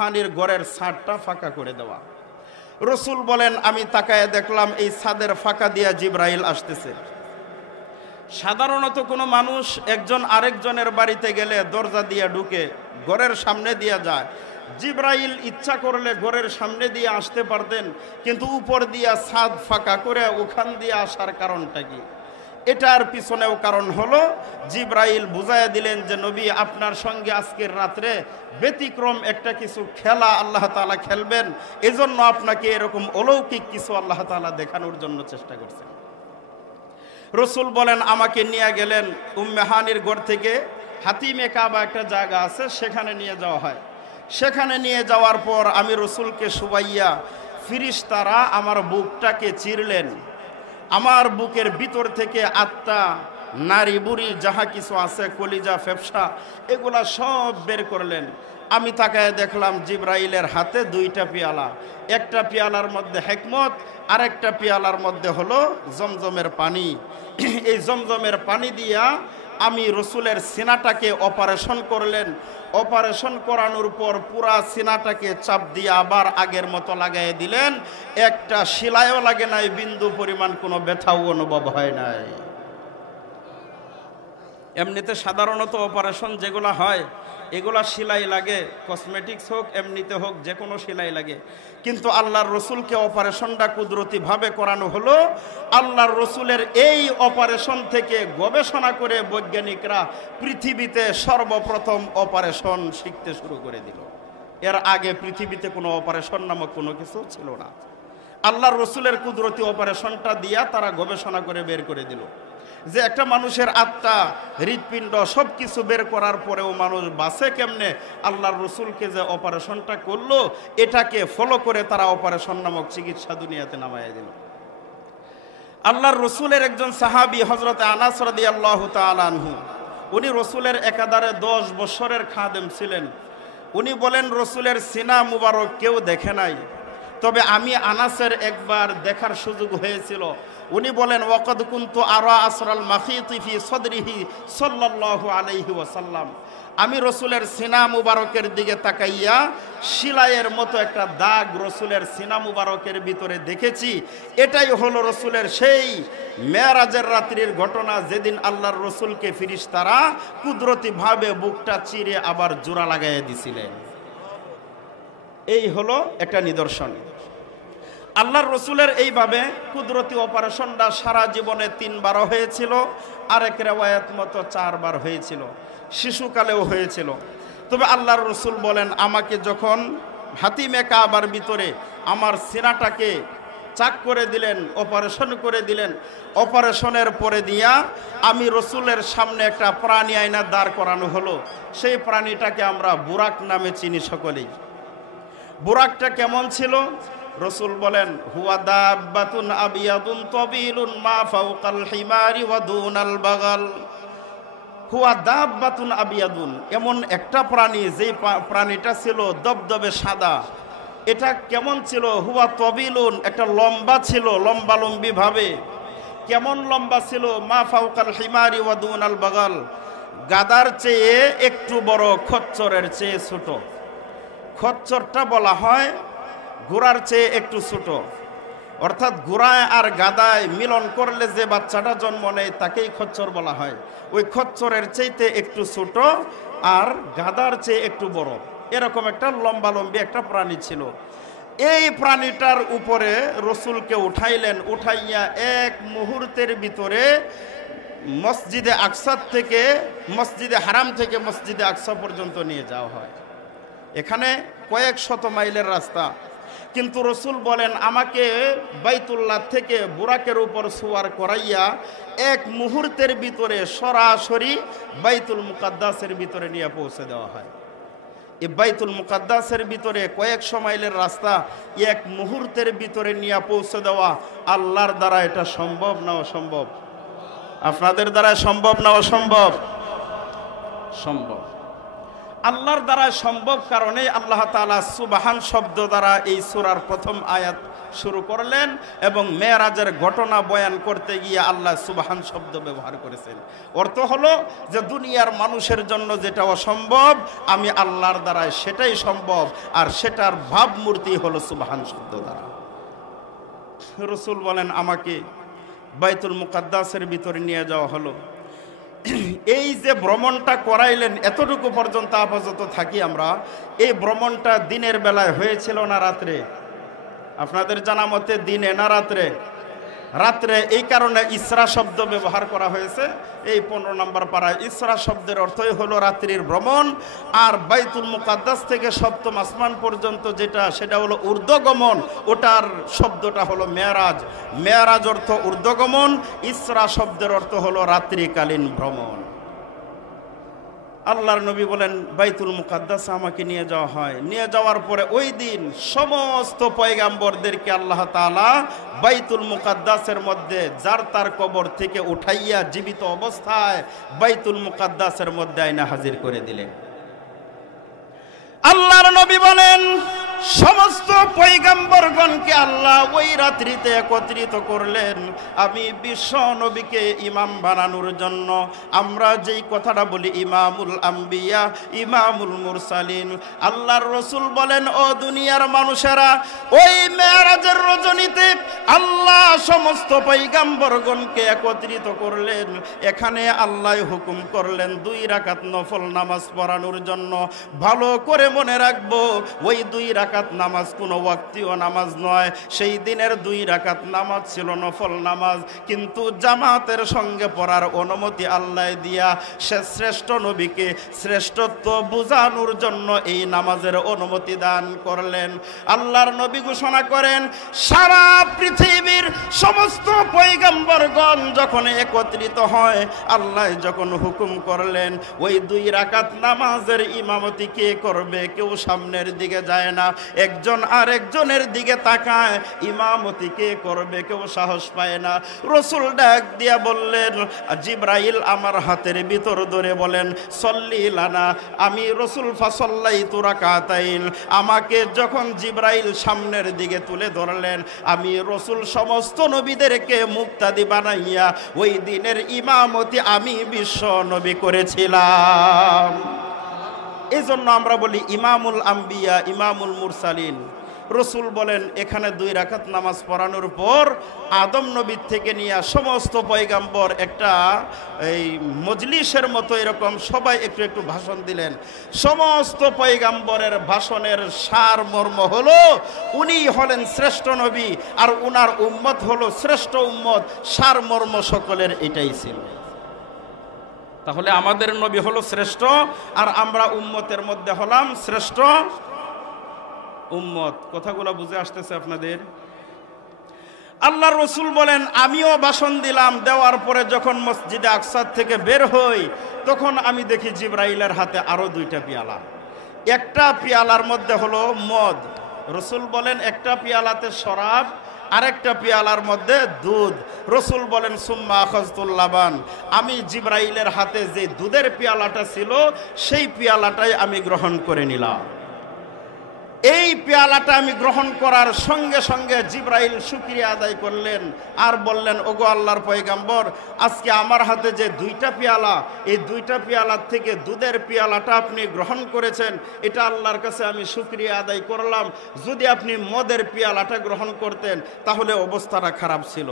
হানির ঘরের ছাদটা ফাঁকা করে দেওয়া। রসুল বলেন আমি তাকায় দেখলাম এই ছাদের ফাঁকা দিয়া জিব্রাইল আসতেছে। সাধারণত কোনো মানুষ একজন আরেকজনের বাড়িতে গেলে দরজা দিয়া ঢুকে ঘরের সামনে দিয়া যায়। জিব্রাইল ইচ্ছা করলে ঘরের সামনে দিয়ে আসতে পারতেন, কিন্তু উপর দিয়া ছাদ ফাঁকা করে ওখান দিয়ে আসার কারণটা কি? এটার পিছনেও কারণ হলো জিব্রাইল বুঝাইয়া দিলেন যে নবী আপনার সঙ্গে আজকের রাত্রে ব্যতিক্রম একটা কিছু খেলা আল্লাহ তাআলা খেলবেন, এজন্য আপনাকে এরকম অলৌকিক কিছু আল্লাহ তাআলা দেখানোর জন্য চেষ্টা করছেন। রসুল বলেন আমাকে নিয়ে গেলেন উম্মে হানির ঘর থেকে হাতিমে কাবা একটা জায়গা আছে, সেখানে নিয়ে যাওয়া হয়। সেখানে নিয়ে যাওয়ার পর আমি রসুলকে শুবাইয়া ফিরিস্তারা আমার বুকটাকে চিরলেন। আমার বুকের ভিতর থেকে আত্মা, নারী বুড়ি যাহা কিছু আছে, কলিজা ফেফসা, এগুলা সব বের করলেন। আমি তাকায় দেখলাম জিব্রাইলের হাতে দুইটা পেয়ালা, একটা পেয়ালার মধ্যে হিকমত, আরেকটা পেয়ালার মধ্যে হলো জমজমের পানি। এই জমজমের পানি দিয়া আমি রসুলের সিনাটাকে অপারেশন করলেন। অপারেশন করানোর পর পুরা সিনাটাকে চাপ দিয়ে আবার আগের মতো লাগাই দিলেন। একটা সেলাইও লাগে নাই, বিন্দু পরিমাণ কোনো ব্যথাও অনুভব হয় নাই। এমনিতে সাধারণত অপারেশন যেগুলো হয় এগুলা সেলাই লাগে, কসমেটিক্স হোক এমনিতে হোক যে কোনো সেলাই লাগে, কিন্তু আল্লাহর রসুলকে অপারেশনটা কুদরতিভাবে করানো হলো। আল্লাহর রসুলের এই অপারেশন থেকে গবেষণা করে বৈজ্ঞানিকরা পৃথিবীতে সর্বপ্রথম অপারেশন শিখতে শুরু করে দিল। এর আগে পৃথিবীতে কোনো অপারেশন নামক কোনো কিছু ছিল না। আল্লাহর রসুলের কুদরতি অপারেশনটা দিয়া তারা গবেষণা করে বের করে দিল যে একটা মানুষের আত্মা, হৃৎপিণ্ড সব কিছু বের করার পরেও মানুষ বাঁচে কেমনে। আল্লাহর রসুলকে যে অপারেশনটা করলো এটাকে ফলো করে তারা অপারেশন নামক চিকিৎসা দুনিয়াতে নামাইয়া দিল। আল্লাহর রসুলের একজন সাহাবী হযরত আনাস রাদিয়াল্লাহু তাআলা আনহু, উনি রসুলের একাধারে 10 বছরের খাদেম ছিলেন। উনি বলেন রসুলের সিনা মুবারক কেউ দেখে নাই, তবে আমি আনাসের একবার দেখার সুযোগ হয়েছিল। উনি বলেন ওয়াকাদ কুনতু আরা আসরাল মাখিতি ফি সদরিহি সাল্লাল্লাহু আলাইহি ওয়াসাল্লাম, আমি রসুলের সিনা মুবারকের দিকে তাকাইয়া শিলাইয়ের মতো একটা দাগ রসুলের সিনা মুবারকের ভিতরে দেখেছি। এটাই হলো রসুলের সেই মেরাজের রাত্রির ঘটনা, যেদিন আল্লাহর রসুলকে ফিরিস্তারা কুদরতিভাবে বুকটা চিরে আবার জোড়া লাগাইয়া দিছিলেন। এই হলো একটা নিদর্শন। আল্লাহর রসুলের এইভাবে কুদরতি অপারেশনটা সারা জীবনে 3 বার হয়েছিল, আরেক রেওয়ায়াত মতো 4 বার হয়েছিল, শিশুকালেও হয়েছিল। তবে আল্লাহর রসুল বলেন আমাকে যখন হাতিমে কাবার ভিতরে আমার সিনাটাকে চাক করে দিলেন, অপারেশন করে দিলেন, অপারেশনের পরে দিয়া আমি রসুলের সামনে একটা প্রাণী আয়না দাঁড় করানো হলো। সেই প্রাণীটাকে আমরা বুরাক নামে চিনি সকলেই। বুরাকটা কেমন ছিল? রসুল বলেন হুয়া দাব্বাতুন আবিয়াদুন তাবিলুন মা ফাওকাল হিমারি ওয়া দুনাল বাগাল। হুয়া দাব্বাতুন আবিয়াদুন, এমন একটা প্রাণী যেই প্রাণীটা ছিল দবদবে সাদা। এটা কেমন ছিল? হুয়া তাবিলুন, একটা লম্বা ছিল, লম্বালম্বি ভাবে। কেমন লম্বা ছিল? মা ফাওকাল হিমারি ওয়া দুনাল বাগাল, গাদার চেয়ে একটু বড়, খচ্চরের চেয়ে ছোট। খচ্চরটা বলা হয় ঘোড়ার চেয়ে একটু ছোট, অর্থাৎ ঘোড়ায় আর গাদায় মিলন করলে যে বাচ্চাটা জন্ম নেয় তাকেই খচ্চর বলা হয়। ওই খচ্চরের চেয়েতে একটু ছোট আর গাদার চেয়ে একটু বড়, এরকম একটা লম্বালম্বি একটা প্রাণী ছিল। এই প্রাণীটার উপরে রসুলকে উঠাইলেন, উঠাইয়া এক মুহূর্তের ভিতরে মসজিদে আকসা থেকে, মসজিদে হারাম থেকে মসজিদে আকসা পর্যন্ত নিয়ে যাওয়া হয়। এখানে কয়েক শত মাইলের রাস্তা, কিন্তু রসুল বলেন আমাকে বাইতুল্লাহ থেকে বুরাকের উপর সুয়ার করাইয়া এক মুহূর্তের ভিতরে সরাসরি বাইতুল মুকাদ্দাসের ভিতরে নিয়ে পৌঁছে দেওয়া হয়। এই বাইতুল মুকাদ্দাসের ভিতরে কয়েকশো মাইলের রাস্তা এক মুহূর্তের ভিতরে নিয়ে পৌঁছে দেওয়া আল্লাহর দ্বারা এটা সম্ভব না অসম্ভব? আপনাদের দ্বারা সম্ভব না অসম্ভব? সম্ভব। আল্লাহর দ্বারা সম্ভব, কারণে আল্লাহ তাআলা সুবহান শব্দ দ্বারা এই সূরার প্রথম আয়াত শুরু করলেন এবং মেরাজের ঘটনা বয়ান করতে গিয়ে আল্লাহ সুবহান শব্দ ব্যবহার করেছেন। অর্থ হলো যে দুনিয়ার মানুষের জন্য যেটা অসম্ভব আমি আল্লাহর দ্বারায় সেটাই সম্ভব, আর সেটার ভাবমূর্তি হলো সুবহান শব্দ দ্বারা। রাসূল বলেন আমাকে বাইতুল মুকাদ্দাসের ভিতরে নিয়ে যাওয়া হলো। এই যে ভ্রমণটা করাইলেন এতটুকু পর্যন্ত আপাতত থাকি আমরা। এই ভ্রমণটা দিনের বেলায় হয়েছিল না রাত্রে? আপনাদের জানা মতে দিনে না রাত্রে? রাত্রে। এই কারণে ইসরা শব্দ ব্যবহার করা হয়েছে। এই 15 নম্বর পাড়ায় ইসরা শব্দের অর্থই হলো রাত্রির ভ্রমণ। আর বাইতুল মুকাদ্দাস থেকে সপ্তম আসমান পর্যন্ত যেটা, সেটা হলো ঊর্ধ্বগমন। ওটার শব্দটা হলো মেরাজ। মেরাজ অর্থ ঊর্ধ্বগমন, ইসরা শব্দের অর্থ হলো রাত্রিকালীন ভ্রমণ। আল্লাহর নবী বলেন বাইতুল মুকাদ্দাস আমাকে নিয়ে যাওয়া হয়। নিয়ে যাওয়ার পরে ওই দিন সমস্ত পয়গাম্বরদেরকে আল্লাহ তাআলা বাইতুল মুকাদ্দাসের মধ্যে যার তার কবর থেকে উঠাইয়া জীবিত অবস্থায় বাইতুল মুকাদ্দাসের মধ্যে আইনা হাজির করে দিলেন। আল্লাহর নবী বলেন সমস্ত পয়গাম্বরগণকে আল্লাহ ওই রাত্রিতে একত্রিত করলেন আমি বিশ্ব নবীকে ইমাম বানানোর জন্য। আমরা যেই কথাটা বলি ইমামুল আম্বিয়া, ইমামুল মুরসালিন। আল্লাহর রাসূল বলেন ও দুনিয়ার মানুষেরা, ওই মেরাজের রজনীতে আল্লাহ সমস্ত পয়গাম্বরগণকে একত্রিত করলেন। এখানে আল্লাহ হুকুম করলেন 2 রাকাত নফল নামাজ পড়ানোর জন্য। ভালো করে মনে রাখবো, ওই 2 রাকাত নামাজ কোনো ওয়াক্তীয় নামাজ নয়। সেই দিনের 2 রাকাত নামাজ ছিল নফল নামাজ, কিন্তু জামাতের সঙ্গে পড়ার অনুমতি আল্লাহ দিয়া সে শ্রেষ্ঠ নবীকে শ্রেষ্ঠত্ব বোঝানোর জন্য এই নামাজের অনুমতি দান করলেন। আল্লাহর নবী ঘোষণা করেন সারা পৃথিবীর সমস্ত পয়গম্বরগণ যখন একত্রিত হয়, আল্লাহ যখন হুকুম করলেন ওই 2 রাকাত নামাজের ইমামতি কে করবে, কেউ সামনের দিকে যায় না, একজন আরেকজনের দিকে তাকায়। ইমামতি কে করবে, কেউ সাহস পায় না। রাসূল ডাক দিয়া বললেন, জিবরাইল আমার হাতের ভিতর ধরে বলেন সল্লি লানা। আমি রাসূল ফাসাল্লাইতু রাকাতাইন। আমাকে যখন জিবরাইল সামনের দিকে তুলে ধরলেন, আমি রাসূল সমস্ত নবীদেরকে মুক্তাদি বানাইয়া ওই দিনের ইমামতি আমি বিশ্ব নবী করেছিলাম। এই জন্য আমরা বলি ইমামুল আম্বিয়া, ইমামুল মুরসালিন। রাসূল বলেন এখানে 2 রাকাত নামাজ পড়ানোর পর আদম নবীর থেকে নিয়ে সমস্ত পয়গাম্বর একটা এই মজলিসের মতো এরকম সবাই একটু একটু ভাষণ দিলেন। সমস্ত পয়গাম্বরের ভাষণের সার মর্ম হলো উনি হলেন শ্রেষ্ঠ নবী আর উনার উম্মত হলো শ্রেষ্ঠ উম্মত। সার মর্ম সকলের এটাই ছিল। তাহলে আমাদের নবী হলো শ্রেষ্ঠ আর আমরা উম্মতের মধ্যে হলাম শ্রেষ্ঠ উম্মত। কথাগুলো বুঝে আসতেছে আপনাদের? আল্লাহর রাসূল বলেন আমিও ভাষণ দিলাম। দেওয়ার পরে যখন মসজিদে আকসা থেকে বের হই, তখন আমি দেখি জিবরাইলের হাতে আরো 2টা পেয়ালা। একটা পেয়ালার মধ্যে হলো মদ। রাসূল বলেন একটা পেয়ালাতে শরাব, আরেকটা পেয়ালার মধ্যে দুধ। রাসূল বলেন সুম্মা আখাযতুল লাবান। আমি জিবরাইলের হাতে যে দুধের পেয়ালাটা ছিল সেই পেয়ালাটাই আমি গ্রহণ করে নিলাম। এই পেয়ালাটা আমি গ্রহণ করার সঙ্গে সঙ্গে জিবরাইল শুকরিয়া আদায় করলেন আর বললেন ওগো আল্লাহর পয়গম্বর, আজকে আমার হাতে যে 2টা পেয়ালা, এই 2টা পেয়ালার থেকে দুধের পেয়ালাটা আপনি গ্রহণ করেছেন, এটা আল্লাহর কাছে আমি শুকরিয়া আদায় করলাম। যদি আপনি মদের পেয়ালাটা গ্রহণ করতেন তাহলে অবস্থাটা খারাপ ছিল।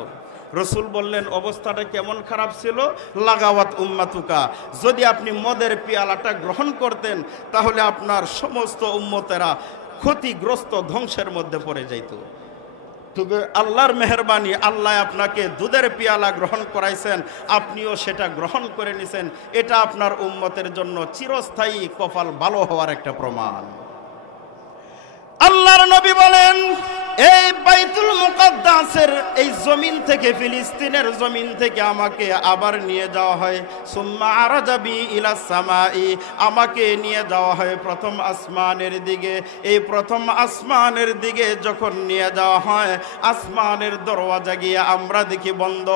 রাসূল বললেন অবস্থাটা কেমন খারাপ ছিল? লাগাওয়াত উম্মাতুকা। যদি আপনি মদের পেয়ালাটা গ্রহণ করতেন তাহলে আপনার সমস্ত উম্মতেরা ক্ষতিগ্রস্ত ধ্বংসের মধ্যে পড়ে যাইত। তবে আল্লাহর মেহেরবানি, আল্লাহ আপনাকে দুধের পেয়ালা গ্রহণ করাইছেন, আপনিও সেটা গ্রহণ করে নিছেন। এটা আপনার উম্মতের জন্য চিরস্থায়ী কপাল ভালো হওয়ার একটা প্রমাণ। আল্লাহর নবী বলেন এই বাইতুল মুকাদ্দাসের এই জমিন থেকে, ফিলিস্তিনের জমিন থেকে আমাকে আবার নিয়ে যাওয়া হয়। সুম্মা আরাজাবি ইলাস সামাই। আমাকে নিয়ে যাওয়া হয় প্রথম আসমানের দিকে। এই প্রথম আসমানের দিকে যখন নিয়ে যাওয়া হয়, আসমানের দরওয়াজা গিয়ে আমরা দেখি বন্ধ।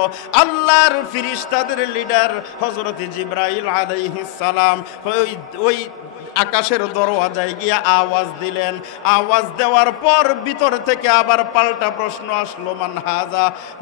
আল্লাহর ফেরেশতাদের লিডার হযরত জিবরাইল আলাইহিস সালাম ওই আকাশের দরওয়াজায় গিয়ে আওয়াজ দিলেন। আওয়াজ দেওয়ার পর ভিতর থেকে আবার পাল্টা প্রশ্ন আসলো,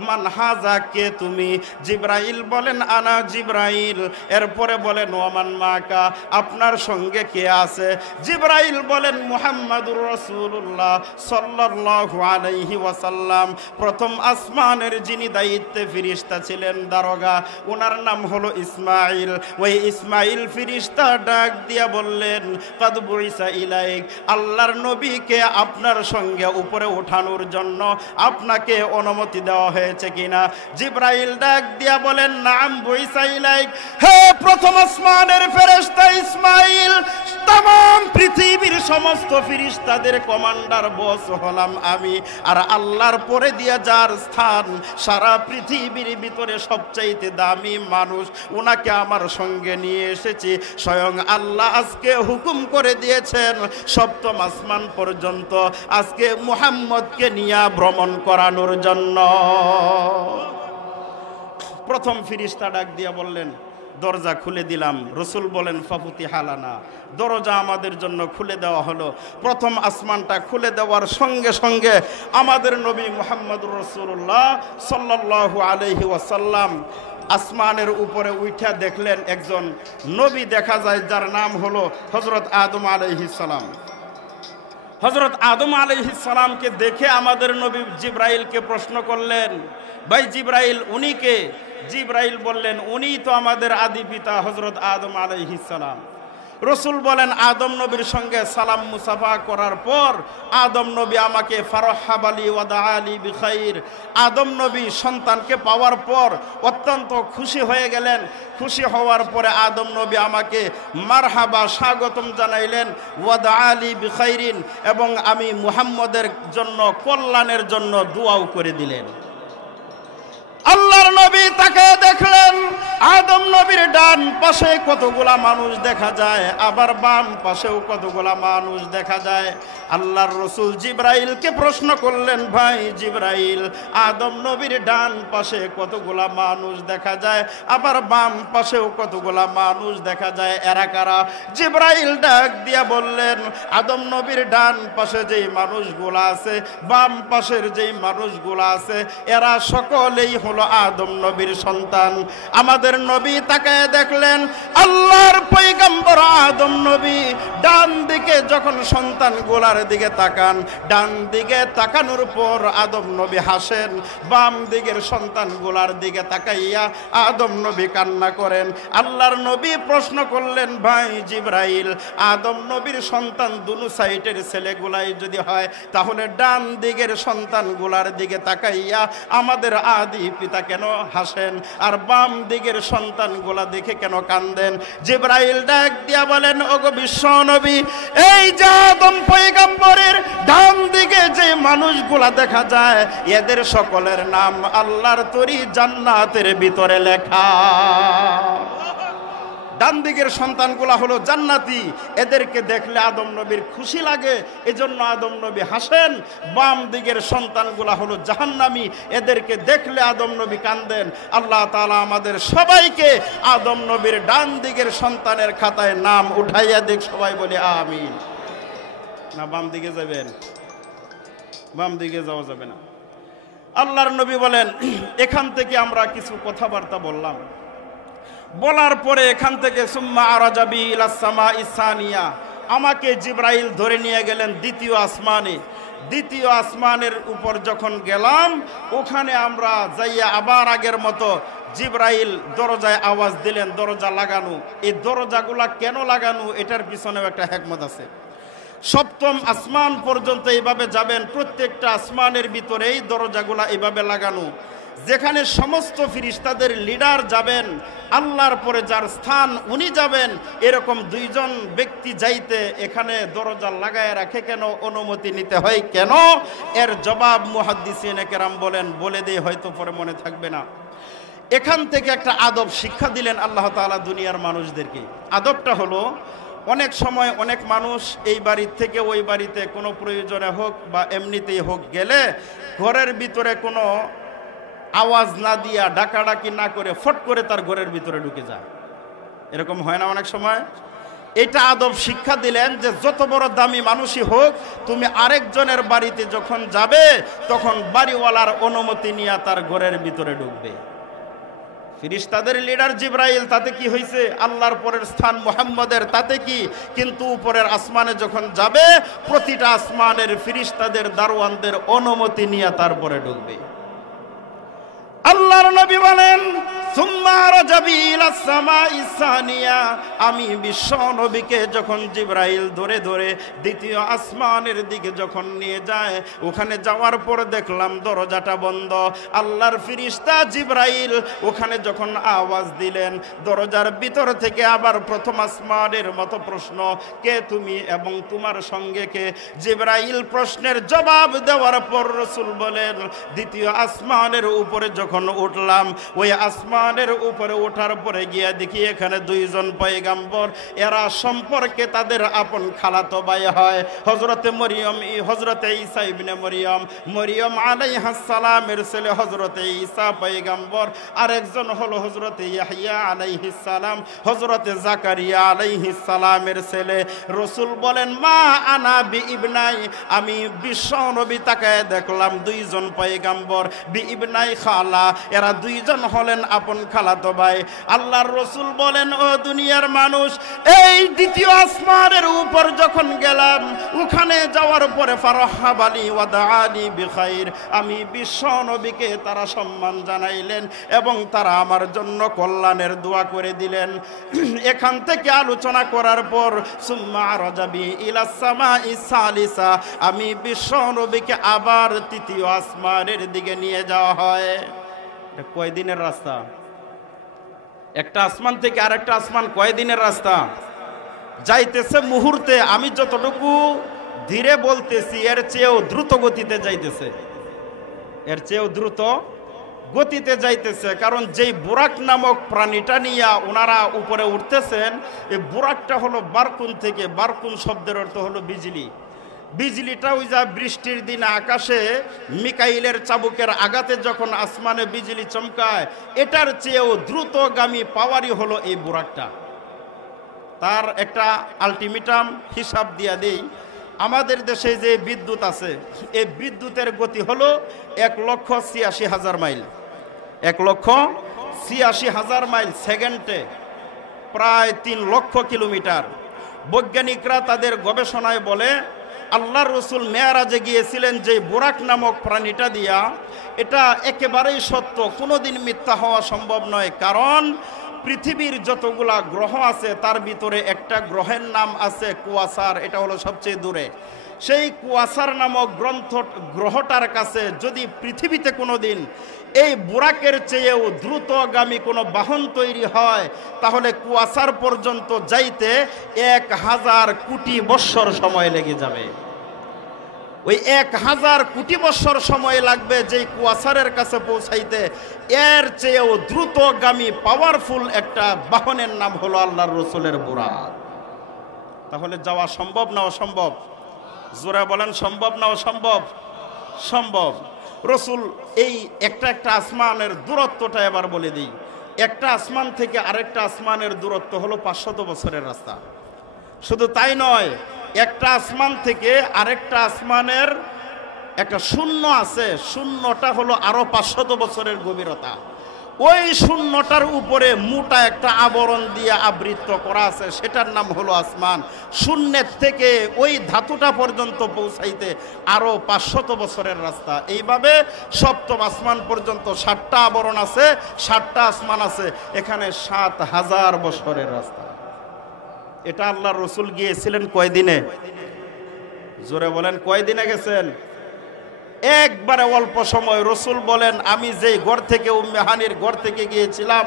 মান হাজা, কে তুমি? জিব্রাইল বলেন আনা জিব্রাইল। এরপরে বলেন ওয়ামান মাকা, আপনার সঙ্গে কে আছে? জিব্রাইল বলেন মুহাম্মাদুর রাসূলুল্লাহ সাল্লাল্লাহু আলাইহি ওয়াসাল্লাম। প্রথম আসমানের যিনি দায়িত্বে ফেরেশতা ছিলেন, দারোগা, ওনার নাম হলো ইসমাইল। ওই ইসমাইল ফেরেশতা ডাক দিয়া বললেন কাদ বুইসা ইলাইক, আল্লাহর নবীকে আপনার সঙ্গে উপরে ওঠানোর জন্য আপনাকে অনুমতি দেওয়া হয়েছে কিনা? জিব্রাইল ডাক দিয়া বলেন নাম বুইসা ইলাইক। হে প্রথম আসমানের ফেরেশতা ইসমাইল, तमाम পৃথিবীর সমস্ত ফেরেশতাদের কমান্ডার বস হলাম আমি, আর আল্লাহর পরে দিয়া যার স্থান সারা পৃথিবীর ভিতরে সবচাইতে দামি মানুষ, ওনাকে আমার সঙ্গে নিয়ে এসেছি। স্বয়ং আল্লাহ আজকে হুকুম করে দিয়েছেন সপ্তম আসমান পর্যন্ত আজকে মুহাম্মদকে নিয়ে ভ্রমণ করানোর জন্য। প্রথম ফেরেশতা ডাক দিয়া বললেন দরজা খুলে দিলাম। রসুল বলেন ফাফুতি হালানা, দরজা আমাদের জন্য খুলে দেওয়া হলো। প্রথম আসমানটা খুলে দেওয়ার সঙ্গে সঙ্গে আমাদের নবী মুহাম্মদুর রাসূলুল্লাহ সাল্লাল্লাহু আলাইহি ওয়াসাল্লাম আসমানের উপরে উঠা দেখলেন একজন নবী দেখা যায়, যার নাম হলো হযরত আদম আলাইহিস সালাম। হযরত আদম আলাইহিস সালামকে দেখে আমাদের নবী জিব্রাইলকে প্রশ্ন করলেন, ভাই জিব্রাইল, উনি কে? জিব্রাইল বললেন উনি তো আমাদের আদি পিতা হযরত আদম আলাইহিস সালাম। রসুল বলেন আদম নবীর সঙ্গে সালাম মুসাফা করার পর আদম নবী আমাকে ফারহাবালি ওয়াদাআলি বিখাইর, আদম নবী সন্তানকে পাওয়ার পর অত্যন্ত খুশি হয়ে গেলেন। খুশি হওয়ার পরে আদম নবী আমাকে মারহাবা স্বাগতম জানাইলেন, ওয়াদাআলি বিখাইরিন, এবং আমি মুহাম্মদের জন্য কল্যাণের জন্য দোয়াও করে দিলেন। আল্লাহর নবী তাকে দেখলেন আদম নবীর ডান পাশে কতগুলা মানুষ দেখা যায়, আবার বাম পাশেও কতগুলা মানুষ দেখা যায়। আল্লাহর রসুল জিব্রাইলকে প্রশ্ন করলেন, ভাই জিব্রাইল, আদম নবীর ডান পাশে কতগুলা মানুষ দেখা যায়, আবার বাম পাশেও কতগুলা মানুষ দেখা যায়, এরা কারা? জিব্রাইল ডাক দিয়া বললেন আদম নবীর ডান পাশে যেই মানুষগুলা আছে, বাম পাশের যেই মানুষগুলা আছে, এরা সকলেই হলো আদম নবীর সন্তান। আমাদের নবী তাকায় দেখলেন আল্লাহর পয়গম্বর আদম নবী ডান দিকে যখন সন্তানগুলার দিকে তাকান, ডান দিকে তাকানোর পর আদম নবী হাসেন, বাম দিকের সন্তানগুলার দিকে তাকাইয়া আদম নবী কান্না করেন। আল্লাহর নবী প্রশ্ন করলেন, ভাই জিব্রাইল, আদম নবীর সন্তান দুনো সাইডের ছেলেগুলাই যদি হয়, তাহলে ডান দিকের সন্তানগুলার দিকে তাকাইয়া আমাদের আদি পিতা কেন হাসেন, আর বাম দিকের সন্তানগুলা দেখে কেন কান্দেন? জিব্রাইল ডাক দিয়া বলেন, ওগো বিশ্ব নবী, এই যে আদম পয়গম্বরের ডান দিকে যে মানুষগুলা দেখা যায়, এদের সকলের নাম আল্লাহর তৈরি জান্নাতের ভিতরে লেখা। ডান দিকের সন্তানগুলা হলো জান্নাতি, এদেরকে দেখলে আদম নবীর খুশি লাগে, এজন্য আদম নবী হাসেন। বাম দিকের সন্তানগুলা হলো জাহান্নামী, এদেরকে দেখলে আদম নবী কান্দেন। আল্লাহ তাআলা আমাদের সবাইকে আদম নবীর ডান দিকের সন্তানের খাতায় নাম উঠাইয়া দেখ, সবাই বলে আমিন। না বাম দিকে যাবেন? বাম দিকে যাওয়া যাবে না। আল্লাহর নবী বলেন, এখান থেকে আমরা কিছু কথাবার্তা বললাম, বলার পরে এখান থেকে সুম্মা আরাজাবি ইলাস সামাইস সানিয়া, আমাকে জিব্রাইল ধরে নিয়ে গেলেন দ্বিতীয় আসমানে। দ্বিতীয় আসমানের উপর যখন গেলাম, ওখানে আমরা যাইয়া আবার আগের মতো জিব্রাইল দরজায় আওয়াজ দিলেন, দরজা লাগানো। এই দরজাগুলা কেন লাগানো, এটার পিছনেও একটা হিকমত আছে। সপ্তম আসমান পর্যন্ত এইভাবে যাবেন, প্রত্যেকটা আসমানের ভিতরেই দরজাগুলা এইভাবে লাগানো, যেখানে সমস্ত ফেরেশতাদের লিডার যাবেন, আল্লাহর পরে যার স্থান উনি যাবেন, এরকম দুইজন ব্যক্তি যাইতে এখানে দরজা লাগায় রাখে কেন, অনুমতি নিতে হয় কেন? এর জবাব মুহাদ্দিসিনে কেরাম বলেন, বলে দিয়ে হয়তো পরে মনে থাকবে না। এখান থেকে একটা আদব শিক্ষা দিলেন আল্লাহ তাআলা দুনিয়ার মানুষদেরকে। আদবটা হলো, অনেক সময় অনেক মানুষ এই বাড়ির থেকে ওই বাড়িতে কোনো প্রয়োজনে হোক বা এমনিতেই হোক গেলে, ঘরের ভিতরে কোনো আওয়াজ না দিয়া, ডাকাডাকি না করে ফট করে তার ঘরের ভিতরে ঢুকে যায়। এরকম হয় না অনেক সময়? এটা আদব শিক্ষা দিলেন যে যত বড় দামি মানুষই হোক, তুমি আরেকজনের বাড়িতে যখন যাবে তখন বাড়িওয়ালার অনুমতি নিয়ে তার ঘরের ভিতরে ঢুকবে। ফেরেশতাদের লিডার জিবরাইল, তাতে কি হয়েছে? আল্লাহর পরের স্থান মুহাম্মদের, তাতে কি? কিন্তু উপরের আসমানে যখন যাবে প্রতিটা আসমানের ফেরেশতাদের দারওয়ানদের অনুমতি নিয়ে তারপরে ঢুকবে। আল্লাহর নবী বলেন সুম্মা রাজাবি ইলাস সামাইস সানিয়া, আমি বিশ্ব নবীকে যখন জিবরাইল ধরে ধরে দ্বিতীয় আসমানের দিকে যখন নিয়ে যায়, ওখানে যাওয়ার পর দেখলাম দরজাটা বন্ধ। আল্লাহর ফেরেশতা জিবরাইল ওখানে যখন আওয়াজ দিলেন, দরজার ভিতর থেকে আবার প্রথম আসমানের মতো প্রশ্ন, কে তুমি এবং তোমার সঙ্গে কে? জিবরাইল প্রশ্নের জবাব দেওয়ার পর রাসূল বলেন, দ্বিতীয় আসমানের উপরে যখন উঠলাম, ওই আসমানের উপরে ওঠার পরে গিয়ে দেখি এখানে দুইজন পয়গাম্বর, এরা সম্পর্কে তাদের আপন খালাতো ভাই হয়। হযরতে মরিয়ম, হযরতে ঈসা ইবনে মরিয়ম, মরিয়ম আলাইহিস সালামের ছেলে হযরতে ঈসা পয়গাম্বর, আরেকজন হলো হযরতে ইয়াহইয়া আলাইহিস সালাম, হযরতে জাকারিয়া আলাইহিস সালামের ছেলে। রাসূল বলেন মা আনা বি ইবনাই, আমি বিশ্ব নবী তাকায় দেখলাম দুইজন পয়গাম্বর, বি ইবনাই খালা, এরা দুইজন হলেন আপন খালাতো ভাই। আল্লাহর রাসূল বলেন ও দুনিয়ার মানুষ, এই দ্বিতীয় আসমানের উপর যখন গেলাম, ওখানে যাওয়ার পরে ফারহাবালি ওয়া দাআনি বিখাইর, আমি বিশ্ব নবীকে তারা সম্মান জানাইলেন এবং তারা আমার জন্য কল্যাণের দোয়া করে দিলেন। এখান থেকে আলোচনা করার পর সুম্মা রাজাবি ইলাস সামাইস সালিসা, আমি বিশ্ব নবীকে আবার তৃতীয় আসমানের দিকে নিয়ে যাওয়া হয়। কয় দিনের রাস্তা? একটা আসমান থেকে আরেকটা আসমান কয় দিনের রাস্তা? যাইতেছে মুহূর্তে। আমি যতটুকু ধীরে বলতেছি এর চেয়েও দ্রুত গতিতে যাইতেছে, এর চেয়েও দ্রুত গতিতে যাইতেছে। কারণ যেই বুরাক নামক প্রাণীটা নিয়ে ওনারা উপরে উঠতেছেন, এই বুরাকটা হলো বারকুন থেকে, বারকুন শব্দের অর্থ হলো বিজলি। বিজলিটা ওই যা বৃষ্টির দিনে আকাশে মিকাইলের চাবুকের আঘাতে যখন আসমানে বিজলি চমকায়, এটার চেয়েও দ্রুতগামী পাওয়ারই হলো এই বুরাকটা। তার একটা আলটিমেটাম হিসাব দিয়া দেই, আমাদের দেশে যে বিদ্যুৎ আছে, এই বিদ্যুতের গতি হলো 1,86,000 মাইল, 1,86,000 মাইল সেকেন্ডে, প্রায় 3 লক্ষ কিলোমিটার। বৈজ্ঞানিকরা তাদের গবেষণায় বলে আল্লাহর রাসূল মেরাজে গিয়েছিলেন যে বুরাক নামক প্রাণীটা দিয়া, এটা একেবারেই সত্য, কোনোদিন মিথ্যা হওয়া সম্ভব নয়। কারণ পৃথিবীর যতগুলা গ্রহ আছে তার ভিতরে একটা গ্রহের নাম আছে কুয়াসার, এটা হলো সবচেয়ে দূরে। সেই কুয়াসার নামক গ্রহটার কাছে যদি পৃথিবীতে কোনোদিন এই বুরাকের চেয়েও দ্রুতগামী কোনো বাহন তৈরি হয়, তাহলে কুয়াসার পর্যন্ত যাইতে 1000 কোটি বৎসর সময় লেগে যাবে। ওই 1000 কোটি বৎসর সময় লাগবে যেই কুয়াসারের কাছে পৌঁছাইতে। এর চেয়েও দ্রুতগামী পাওয়ারফুল একটা বাহনের নাম হলো আল্লাহর রাসূলের বুরাক। তাহলে যাওয়া সম্ভব না অসম্ভব? জোরে বলেন সম্ভব না অসম্ভব? সম্ভব। রাসূল এই একটা আসমানের দূরত্বটা এবার বলে দিই। একটা আসমান থেকে আরেকটা আসমানের দূরত্ব হলো 500 বছরের রাস্তা। শুধু তাই নয়, একটা আসমান থেকে আরেকটা আসমানের একটা শূন্য আছে, শূন্যটা হলো আরো 500 বছরের গভীরতা। ওই শূন্যটার উপরে মোটা একটা আবরণ দিয়ে আবৃত করা আছে, সেটার নাম হলো আসমান। শূন্যের থেকে ওই ধাতুটা পর্যন্ত পৌঁছাইতে আরো 500 বছরের রাস্তা। এইভাবে সপ্তম আসমান পর্যন্ত 7টা আবরণ আছে, 7টা আসমান আছে, এখানে 7000 বছরের রাস্তা। এটা আল্লাহর রাসূল গিয়েছিলেন কয়দিনে? জোরে বলেন কয়দিনে গেছেন? একবারে অল্প সময়। রাসূল বলেন আমি যেই ঘর থেকে উম্মে হানির ঘর থেকে গিয়েছিলাম,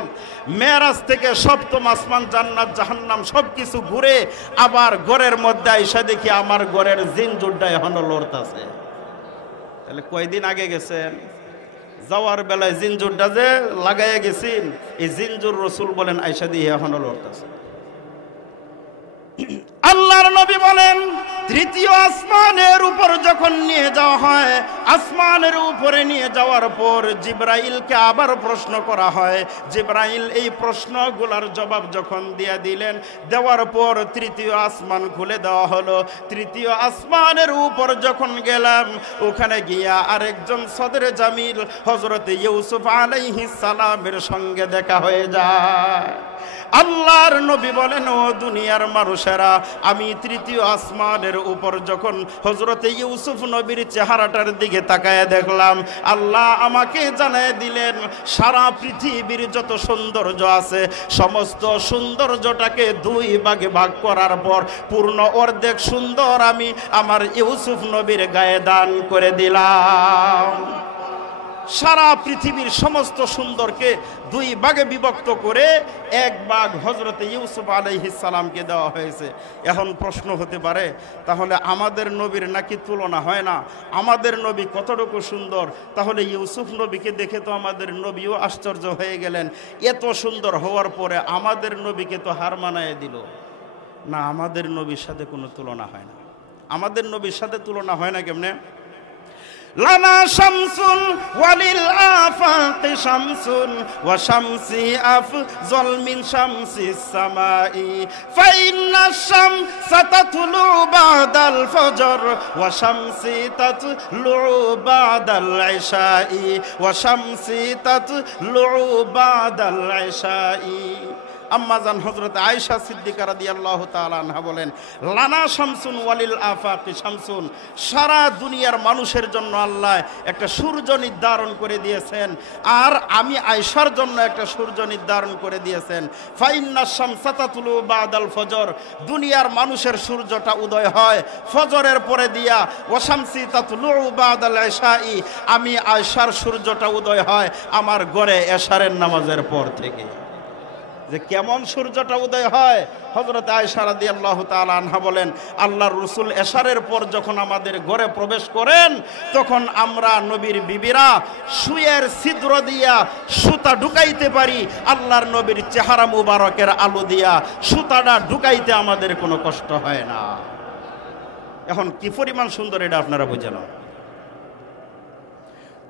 মেরাজ থেকে সপ্তম আসমান, জান্নাত জাহান্নাম সবকিছু ঘুরে আবার ঘরের মধ্যে আইসা দেখি আমার ঘরের জিনজুরটা এখনো লড়তাছে। তাহলে কয়দিন আগে গেছেন? যাওয়ার বেলায় জিনজুরটা যে লাগাইয়া গেছেন, এই জিনজুর রাসূল বলেন আইসা দিয়ে এখনো লড়তাছে। আল্লাহর নবী বলেন, তৃতীয় আসমানের উপর যখন নিয়ে যাওয়া হয়, আসমানের উপরে নিয়ে যাওয়ার পর জিবরাইলকে আবার প্রশ্ন করা হয়। জিবরাইল এই প্রশ্নগুলোর জবাব যখন দিয়ে দিলেন, দেওয়ার পর তৃতীয় আসমান খুলে দেওয়া হলো। তৃতীয় আসমানের উপর যখন গেলাম, ওখানে গিয়া আরেকজন সদরে জামিল হযরত ইউসুফ আলাইহিস সালামের সঙ্গে দেখা হয়ে যায়। আল্লাহর নবী বলেন, ও দুনিয়ার মানুষেরা, আমি তৃতীয় আসমানের উপর যখন হযরত ইউসুফ নবীর চেহারাটার দিকে তাকায় দেখলাম, আল্লাহ আমাকে জানায় দিলেন সারা পৃথিবীর যত সৌন্দর্য আছে সমস্ত সৌন্দর্যটাকে দুই ভাগে ভাগ করার পর পূর্ণ অর্ধেক সুন্দর আমি আমার ইউসুফ নবীর গায়ে দান করে দিলাম। সারা পৃথিবীর সমস্ত সুন্দরকে দুই ভাগে বিভক্ত করে এক ভাগ হযরত ইউসুফ আলাইহিস সালামকে দেওয়া হয়েছে। এখন প্রশ্ন হতে পারে, তাহলে আমাদের নবীর নাকি তুলনা হয় না? আমাদের নবী কতটুকু সুন্দর, তাহলে ইউসুফ নবীকে দেখে তো আমাদের নবীও আশ্চর্য হয়ে গেলেন। এত সুন্দর হওয়ার পরে আমাদের নবীকে তো হার মানায় দিল না। আমাদের নবীর সাথে কোনো তুলনা হয় না। আমাদের নবীর সাথে তুলনা হয় না কেমনে? লানা শামসুন ওয়ালিল আফাকি শামসুন ওয়া শামসি আফজল মিন শামসিস সামাই ফাইন্না শামসা তাতলু বাদাল ফজর ওয়া শামসি তাতলু বাদাল ইশাই ওয়া শামসি তাতলু বাদাল ইশাই। আম্মাজান হযরত আয়েশা সিদ্দিকা রাদিয়াল্লাহু তাআলা আনহা বলেন, লানা শামসুন ওয়ালিল আফাকি শামসুন, সারা দুনিয়ার মানুষের জন্য আল্লাহ একটা সূর্য নির্ধারণ করে দিয়েছেন, আর আমি আয়েশার জন্য একটা সূর্য নির্ধারণ করে দিয়েছেন। ফাইন্নাশ শামসা তাতলু বাদাল ফজর, দুনিয়ার মানুষের সূর্যটা উদয় হয় ফজরের পরে দিয়া। ওয়া শামসি তাতলু বাদাল ইশাই, আমি আয়েশার সূর্যটা উদয় হয় আমার ঘরে এশারের নামাজের পর থেকে। যে কেমন সূর্যটা উদয় হয়, হযরত আয়েশা রাদিয়াল্লাহু তাআলা আনহা বলেন, আল্লাহর রাসূল এশারের পর যখন আমাদের ঘরে প্রবেশ করেন, তখন আমরা নবীর বিবিরা সুয়ের ছিদ্র দিয়া সুতা ঢুকাইতে পারি, আল্লাহর নবীর চেহারা মুবারকের আলো দিয়া সুতাটা ঢুকাইতে আমাদের কোনো কষ্ট হয় না। এখন কি পরিমাণ সুন্দর এটা আপনারা বুঝেন।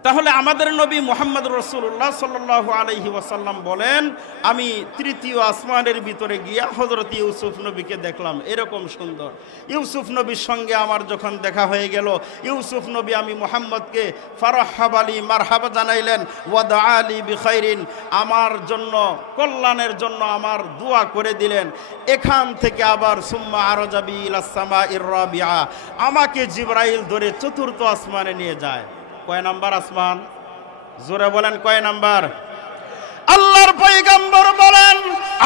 তাহলে আমাদের নবী মুহাম্মদ রাসূলুল্লাহ সাল্লাল্লাহু আলাইহি ওয়াসাল্লাম বলেন, আমি তৃতীয় আসমানের ভিতরে গিয়া হযরত ইউসুফ নবীকে দেখলাম এরকম সুন্দর। ইউসুফ নবীর সঙ্গে আমার যখন দেখা হয়ে গেল, ইউসুফ নবী আমি মুহাম্মদকে ফারহাব আলী মারহাবা জানাইলেন, ওয়া দাআলি বিখাইরিন, আমার জন্য কল্যাণের জন্য আমার দোয়া করে দিলেন। এখান থেকে আবার সুম্মা আরজাবি ইলাস সামাইর রাবিআ, আমাকে জিবরাইল ধরে চতুর্থ আসমানে নিয়ে যায়। কয় নাম্বার আসমান? জোরে বলেন, কয় নাম্বার? আল্লাহর পয়গম্বর বলেন,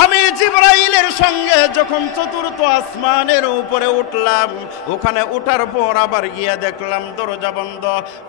আমি জিবরাইলের সঙ্গে যখন চতুর্থ আসমানের উপরে উঠলাম, ওখানে উঠার পর আবার গিয়া দেখলাম দরজা বন্ধ।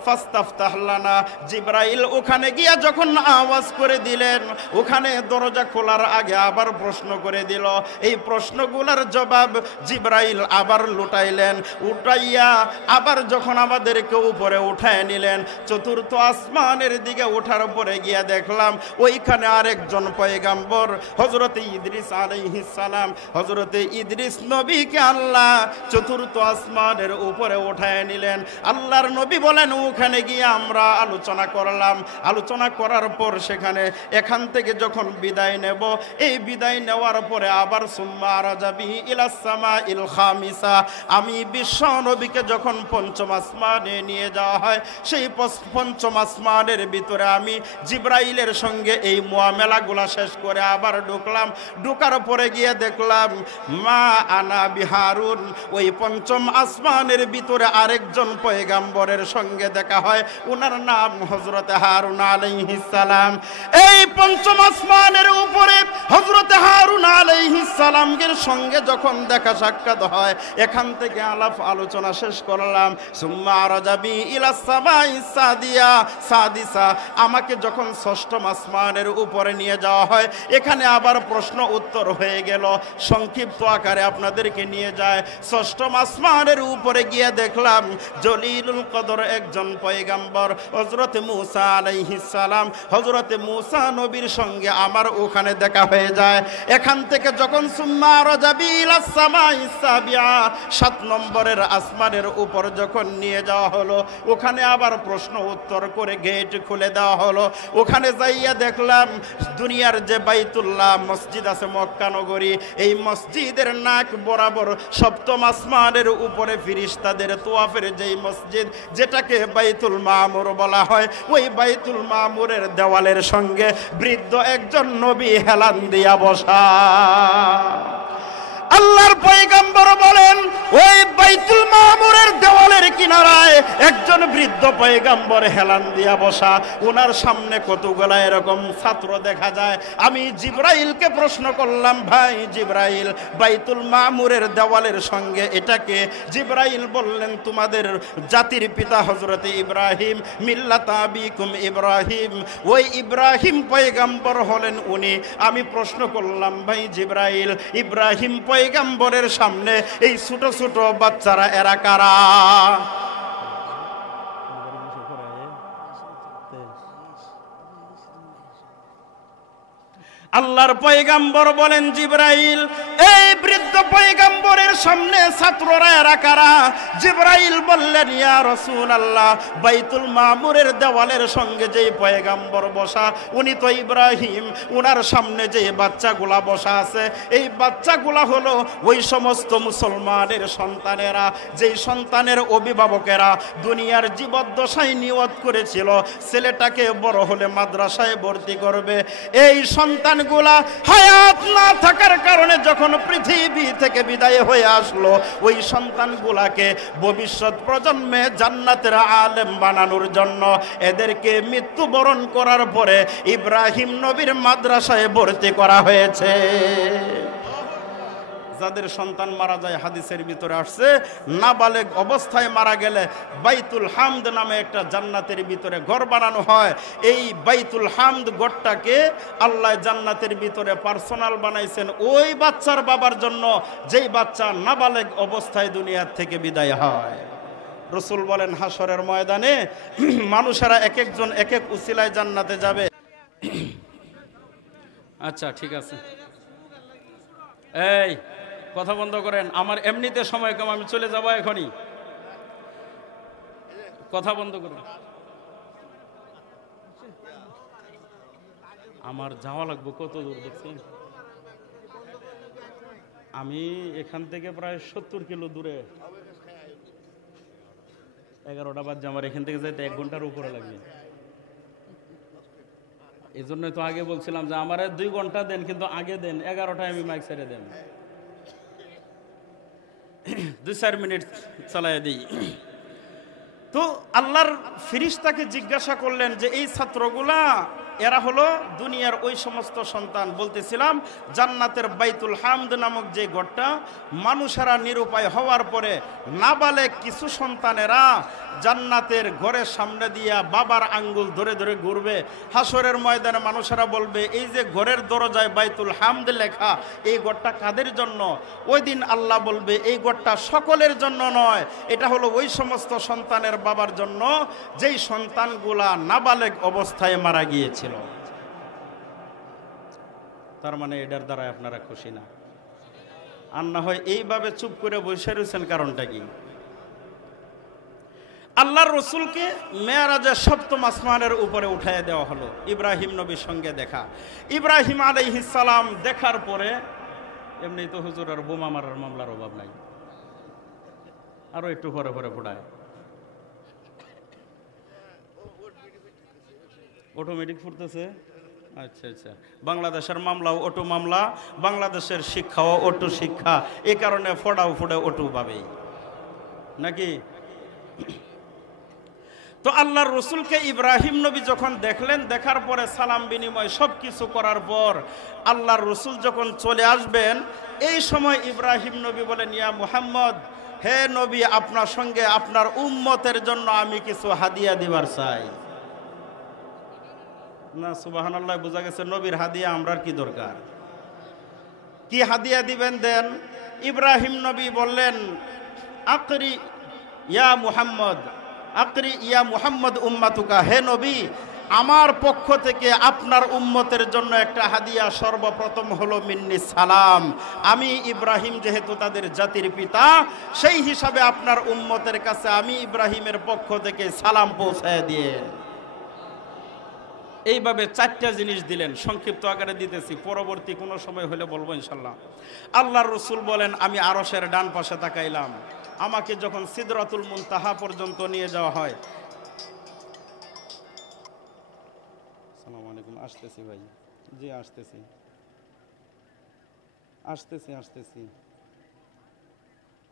ফাস্তাফতাহ লানা, জিবরাইল ওখানে গিয়া যখন আওয়াজ করে দিলেন, ওখানে দরজা খোলার আগে আবার প্রশ্ন করে দিল। এই প্রশ্নগুলোর জবাব জিবরাইল আবার লুটাইলেন। উঠাইয়া আবার যখন আমাদেরকে উপরে উঠায় নিলেন, চতুর্থ আসমানের দিকে ওঠার পরে গিয়া দেখলাম ওইখানে আরেকজন পয়গম্বর হযরত ইদ্রিস আলাইহিস সালাম, হযরত ইদ্রিস নবীকে আল্লাহ চতুর্থ আসমানের উপরে উঠায় নিলেন। আল্লাহর নবী বলেন, ওখানে গিয়ে আমরা আলোচনা করলাম। আলোচনা করার পর সেখানে এখান থেকে যখন বিদায় নেব, এই বিদায় নেওয়ার পরে আবার সুম্মা আরজাবি ইলাস সামাইল খামিসা, আমি বিশ্ব নবীকে যখন পঞ্চম আসমানে নিয়ে যাওয়া হয়, সেই পঞ্চম আসমানের ভিতরে আমি জিবরাইলের সঙ্গে এই মুআমেলাগুলা শেষ করে আবার ঢুকলাম। ঢুকার পরে গিয়ে দেখলাম মা আনা বিহারুন, ওই পঞ্চম আসমানের ভিতরে আরেকজন পয়গম্বরের সঙ্গে দেখা হয়, ওনার নাম হযরত হারুন আলাইহিস সালাম। এই পঞ্চম আসমানের উপরে হযরত হারুন আলাইহিস সালামের সঙ্গে যখন দেখা সাক্ষাৎ হয়, এখান থেকে আলাপ আলোচনা শেষ করলাম। সুম্মা আরজাবি ইলাস সামাইস সাদিয়া সাদিসা, আমাকে যখন ষষ্ঠম আসমানের উপরে নিয়ে নিয়ে যাওয়া হয়। এখানে আবার প্রশ্ন উত্তর হয়ে গেল, সংক্ষিপ্ত আকারে আপনাদেরকে নিয়ে যায়। ষষ্ঠম আসমানের উপরে গিয়ে দেখলাম জলিলুল কদর একজন পয়গাম্বর হযরত মূসা আলাইহিস সালাম, হযরত মূসা নবীর সঙ্গে আমার ওখানে দেখা হয়ে যায়। এখান থেকে যখন সুম্মা রাজাবি ইলাস সামাইস সাবিআ 7 নম্বরের আসমানের উপর যখন নিয়ে যাওয়া হলো, ওখানে আবার প্রশ্ন উত্তর করে গেট খুলে দেওয়া হলো। ওখানে যাইয়া দেখলাম দুনিয়ার যে বাইতুল্লাহ মসজিদ আছে মক্কা নগরী, এই মসজিদের নাক বরাবর সপ্তম আসমানের উপরে ফেরেশতাদের তোয়াফের যেই মসজিদ, যেটাকে বাইতুল মামুর বলা হয়, ওই বাইতুল মামুরের দেওয়ালের সঙ্গে বৃদ্ধ একজন নবী হেলান দিয়া বসা। আল্লাহর পয়গম্বর বলেন ওই বাইতুল মামুরের দেওয়ালের কিনারায় একজন বৃদ্ধ পয়গম্বর হেলান দিয়া বসা। ওনার সামনে কতগুলা এরকম ছাত্র দেখা যায়। আমি জিবরাইলকে প্রশ্ন করলাম, ভাই জিবরাইল, বাইতুল মামুরের দেওয়ালের সঙ্গে এটাকে? জিবরাইল বললেন তোমাদের জাতির পিতা হযরতে ইব্রাহিম, মিল্লাত আবিকুম ইব্রাহিম, ওই ইব্রাহিম পয়গম্বর হলেন উনি। আমি প্রশ্ন করলাম, ভাই জিবরাইল, ইব্রাহিম পয়গম্বরের সামনে এই ছোট ছোট বাচ্চারা এরা কারা? আল্লাহর পয়গম্বর বলেন, জিবরাইল, এই বৃদ্ধ পয়গম্বরের সামনে ছাত্ররা এরা কারা? জিবরাইল বললেন, ইয়া রাসূলুল্লাহ, বাইতুল মামুরের দেওয়ালের সঙ্গে যেই পয়গম্বর বসা উনি তো ইব্রাহিম। উনার সামনে যে বাচ্চাগুলা বসা আছে, এই বাচ্চাগুলা হলো ওই সমস্ত মুসলমানের সন্তানেরা, যেই সন্তানের অভিভাবকেরা দুনিয়ার জীবদ্দশায় নিয়ত করেছিল ছেলেটাকে বড় হলে মাদ্রাসায় ভর্তি করবে। এই সন্তান গুলা হায়াত না থাকার কারণে যখন পৃথিবী থেকে বিদায় হয়ে আসলো, ওই সন্তানগুলাকে ভবিষ্যৎ প্রজন্মে জান্নাতের আলেম বানানোর জন্য এদেরকে মৃত্যুবরণ করার পরে ইব্রাহিম নবীর মাদ্রাসায় ভর্তি করা হয়েছে। যাদের সন্তান মারা যায়, হাদিসের ভিতরে আসছে, নাবালেগ অবস্থায় মারা গেলে বাইতুল হামদ নামে একটা জান্নাতের ভিতরে ঘর বানানো হয়। এই বাইতুল হামদ ঘরটাকে আল্লাহ জান্নাতের ভিতরে পার্সোনাল বানাইছেন ওই বাচ্চার বাবার জন্য, যেই বাচ্চা নাবালেগ অবস্থায় দুনিয়ার থেকে বিদায় হয়। রাসূল বলেন, হাসরের ময়দানে মানুষেরা এক একজন এক এক উসিলায় জান্নাতে যাবে। আচ্ছা ঠিক আছে, এই কথা বন্ধ করেন, আমার এমনিতে সময় কম, আমি চলে যাব এখনই। কথা বন্ধ করুন, আমার যাওয়া লাগবে কত দূর দেখছেন? আমি এখান থেকে প্রায় 70 কিলো দূরে, 11টা বাজে, আমার এখান থেকে যাইতে 1 ঘন্টার উপরে লাগবে। এই জন্যই তো আগে বলছিলাম যে আমার 2 ঘন্টা দেন, কিন্তু আগে দেন, 11টায় আমি মাইক ছেড়ে দেন, 2-4 মিনিট চালায় দিই। তো আল্লাহর ফেরেশতাকে জিজ্ঞাসা করলেন যে এই ছাত্রগুলা এরা হলো দুনিয়ার ওই সমস্ত সন্তান। বলতেছিলাম জান্নাতের বাইতুল হামদ নামক যে ঘরটা, মানুষেরা নিরুপায় হওয়ার পরে নাবালেগ কিছু সন্তানেরা জান্নাতের ঘরের সামনে দিয়া বাবার আঙ্গুল ধরে ধরে ঘুরবে। হাসরের ময়দানে মানুষেরা বলবে, এই যে ঘরের দরজায় বাইতুল হামদ লেখা, এই ঘরটা কাদের জন্য? ওই দিন আল্লাহ বলবে, এই ঘরটা সকলের জন্য নয়, এটা হলো ওই সমস্ত সন্তানের বাবার জন্য যেই সন্তানগুলা নাবালেগ অবস্থায় মারা গিয়েছিল। তার মানে এটার দ্বারা আপনারা খুশি না? আর না হয় এইভাবে চুপ করে বসে রয়েছেন, কারণটা কি? আল্লাহর রসুলকে মেরাজে 7ম আসমানের উপরে উঠাইয়া দেওয়া হলো, ইব্রাহিম নবীর সঙ্গে দেখা। ইব্রাহিম আলাইহিস সালাম দেখার পরে, এমনি তো হুজুর আর বোমা মারার মামলার অভাব নাই, আরো একটু পরে পরে পড়ায় অটোমেটিক ফুটতেছে। আচ্ছা আচ্ছা, বাংলাদেশের মামলাও অটো মামলা, বাংলাদেশের শিক্ষাও অটো শিক্ষা, এ কারণে ফোড়াও ফুড়ে অটো পাবেই নাকি? তো আল্লাহর রসুলকে ইব্রাহিম নবী যখন দেখলেন, দেখার পরে সালাম বিনিময় সব কিছু করার পর আল্লাহর রসুল যখন চলে আসবেন, এই সময় ইব্রাহিম নবী বলেন, ইয়া মুহাম্মদ, হে নবী, আপনার সঙ্গে আপনার উম্মতের জন্য আমি কিছু হাদিয়া দিবার চাই। না সুবহানাল্লাহ, বোঝা গেছে নবীর হাদিয়া আমরার কি দরকার? কি হাদিয়া দিবেন দেন। ইব্রাহিম নবী বললেন, আকরি ইয়া মুহাম্মদ, আকরি ইয়া মুহাম্মদ উম্মাতুকা, হে নবী আমার পক্ষ থেকে আপনার উম্মতের জন্য একটা হাদিয়া সর্বপ্রথম হলো মিন্নি সালাম। আমি ইব্রাহিম যেহেতু তাদের জাতির পিতা, সেই হিসাবে আপনার উম্মতের কাছে আমি ইব্রাহিমের পক্ষ থেকে সালাম পৌঁছায় দিয়ে। এইভাবে 4টা জিনিস দিলেন, সংক্ষিপ্ত আকারে দিতেছি, পরবর্তী কোনো সময় হলে বলবো ইনশাল্লাহ। আল্লাহর রাসূল বলেন, আমি আরশের ডান পাশে তাকাইলাম, আমাকে যখন সিদরাতুল মুনতাহা পর্যন্ত নিয়ে যাওয়া হয়। আসসালামু আলাইকুম, আসতেছি ভাই, জি আসতেছি আসতেছি আসতেছি,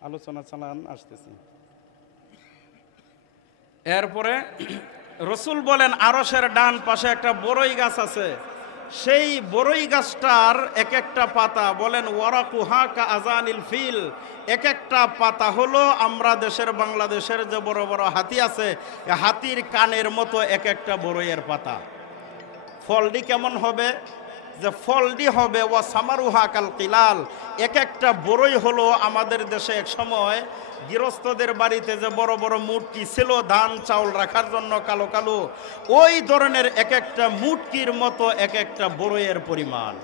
আলোচনা চালান, আসতেছি। এরপরে রসুল বলেন, আরশের ডান পাশে একটা বড়ই গাছ আছে, সেই বড়ই গাছটার এক একটা পাতা বলেন ওয়ারাকুহা কা আজানিল ফিল, এক একটা পাতা হলো আমরা দেশের বাংলাদেশের যে বড় বড় হাতি আছে, হাতির কানের মতো এক একটা বড়ইয়ের পাতা। ফলটি কেমন হবে? যে ফলটি হবে ওয়া সামারুহা কাল কিলাল, এক একটা বড়ই হলো আমাদের দেশে এক সময় গৃহস্থদের বাড়িতে যে বড় বড় মুটকি ছিল ধান চাউল রাখার জন্য, কালো কালো, ওই ধরনের এক একটা মুটকির মতো এক একটা বড়ইয়ের পরিমাণ।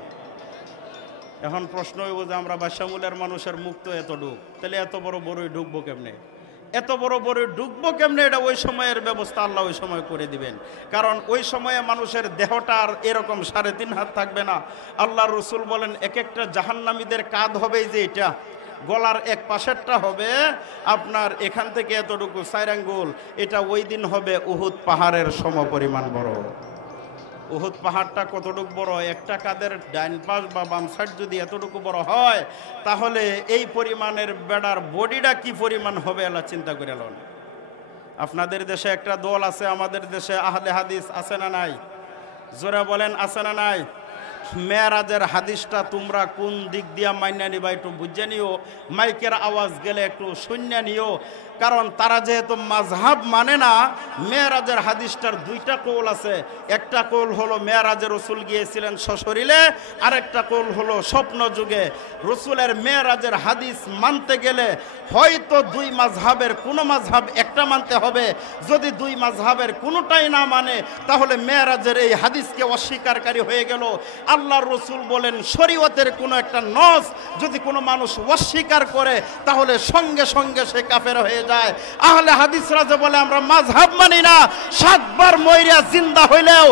এখন প্রশ্ন হইব যে আমরা বাসামূলের মানুষের মুখ তো এতটুক, তাহলে এত বড় বড়ই ঢুকবো কেমনে? এত বড় বড়ই ঢুকবো কেমনে? এটা ওই সময়ের ব্যবস্থা আল্লাহ ওই সময় করে দিবেন, কারণ ওই সময়ে মানুষের দেহটা আর এরকম 3.5 হাত থাকবে না। আল্লাহর রাসূল বলেন, এক একটা জাহান্নামীদের কাঁধ হবে যে এটা, গলার এক পাশেরটা হবে আপনার এখান থেকে এতটুকু 4 আঙ্গুল, এটা ওই দিন হবে উহুদ পাহাড়ের সমপরিমাণ বড়। উহুদ পাহাড়টা কতটুকু বড়? একটা কাঁধের ডাইন পাশ বা বাম সাইড যদি এতটুকু বড় হয়, তাহলে এই পরিমাণের বেড়ার বডিটা কি পরিমাণ হবে আল্লাহ চিন্তা করে লন। আপনাদের দেশে একটা দল আছে, আমাদের দেশে আহলে হাদিস আছে না নাই? জোরে বলেন, আছে না নাই? মেরাজের হাদিসটা তোমরা কোন দিক দিয়া মাইনা নিবা একটু বুঝে নিও, মাইকের আওয়াজ গেলে একটু শুনে নিও, কারণ তারা যেহেতু মাযহাব মানে না। মেরাজের হাদিসটার 2টা কৌল আছে, একটা কৌল হলো মেরাজে রসুল গিয়েছিলেন সশরীরে, আরেকটা কৌল হলো স্বপ্ন যুগে। রসুলের মেরাজের হাদিস মানতে গেলে হয়তো 2 মাযহাবের কোনো মাযহাব একটা মানতে হবে, যদি 2 মাযহাবের কোনোটাই না মানে তাহলে মেরাজের এই হাদিসকে অস্বীকারী হয়ে গেল। আল্লাহর রসুল বলেন, শরীয়তের কোনো একটা নস যদি কোনো মানুষ অস্বীকার করে তাহলে সঙ্গে সঙ্গে সে কাফের হয়ে যায়। আহলে হাদিসরা যে বলে আমরা মাযহাব মানি না, 7 বার মইরা জিন্দা হইলেও